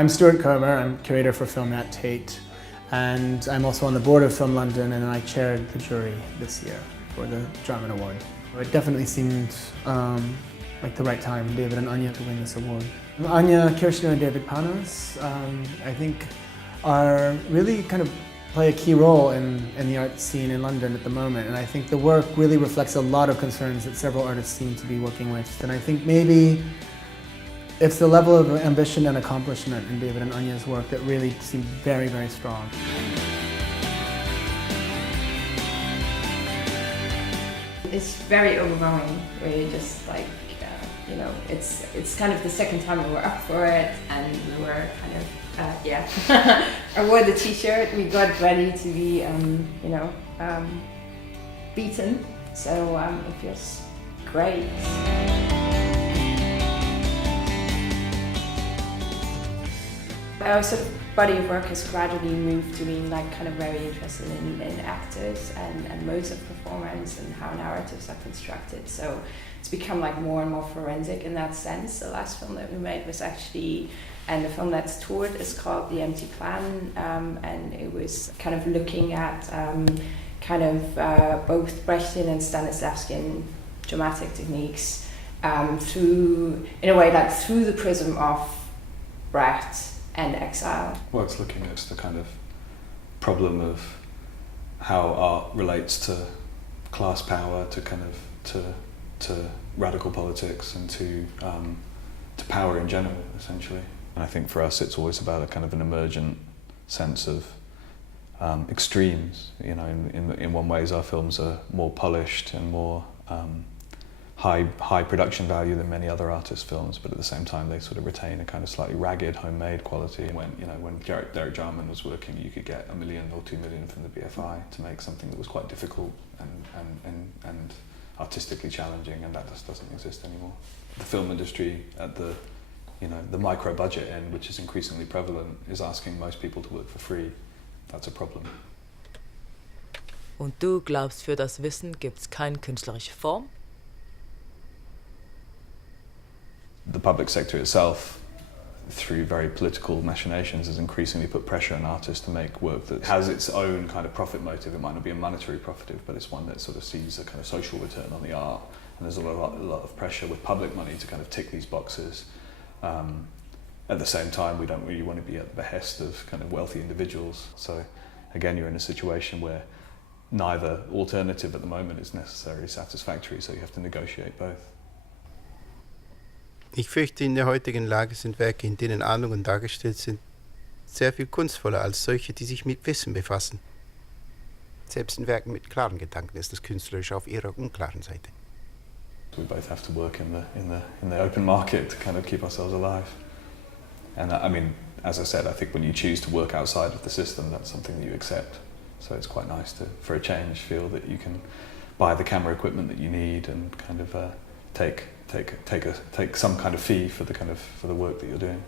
I'm Stuart Comer, I'm curator for film at Tate, and I'm also on the board of Film London, and I chaired the jury this year for the Jarman Award. It definitely seemed like the right time, David and Anya, to win this award. Anya, Kirsten and David Panos, I think, are really kind of play a key role in the art scene in London at the moment, and I think the work really reflects a lot of concerns that several artists seem to be working with. And I think maybe it's the level of ambition and accomplishment in David and Anya's work that really seemed very, very strong. It's very overwhelming, where you're just like, you know, it's kind of the second time we were up for it, and we were kind of, I wore the t-shirt, we got ready to be, beaten, so it feels great. Our sort of body of work has gradually moved to being like kind of very interested in actors and modes of performance and how narratives are constructed. So it's become like more and more forensic in that sense. The last film that we made was actually, and the film that's toured is called The Empty Plan, and it was kind of looking at both Brechtian and Stanislavskian dramatic techniques through, in a way, like through the prism of Brecht and exile. Well, it's looking at the kind of problem of how art relates to class power, to kind of to radical politics, and to power in general, essentially. And I think for us, it's always about a kind of an emergent sense of extremes. You know, in one ways, our films are more polished and more high production value than many other artists' films, but at the same time they sort of retain a kind of slightly ragged, homemade quality. When Derek Jarman was working, you could get $1 million or $2 million from the BFI to make something that was quite difficult and artistically challenging, and that just doesn't exist anymore. The film industry at the micro budget end, which is increasingly prevalent, is asking most people to work for free. That's a problem. Und du glaubst, für das Wissen gibt's keine künstlerische Form? The public sector itself, through very political machinations, has increasingly put pressure on artists to make work that has its own kind of profit motive. It might not be a monetary profit, but it's one that sort of sees a kind of social return on the art. And there's a lot of pressure with public money to kind of tick these boxes. At the same time, we don't really want to be at the behest of kind of wealthy individuals. So again, you're in a situation where neither alternative at the moment is necessarily satisfactory, so you have to negotiate both. Ich fürchte, in der heutigen Lage sind Werke, in denen Ahnungen dargestellt sind, sehr viel kunstvoller als solche, die sich mit Wissen befassen. Selbst in Werken mit klaren Gedanken ist das Künstlerische auf ihrer unklaren Seite. We both have to work in the open market to kind of keep ourselves alive. And I mean, as I said, I think when you choose to work outside of the system, that's something that you accept. So it's quite nice to, for a change, feel that you can buy the camera equipment that you need and kind of take some kind of fee for the work that you're doing.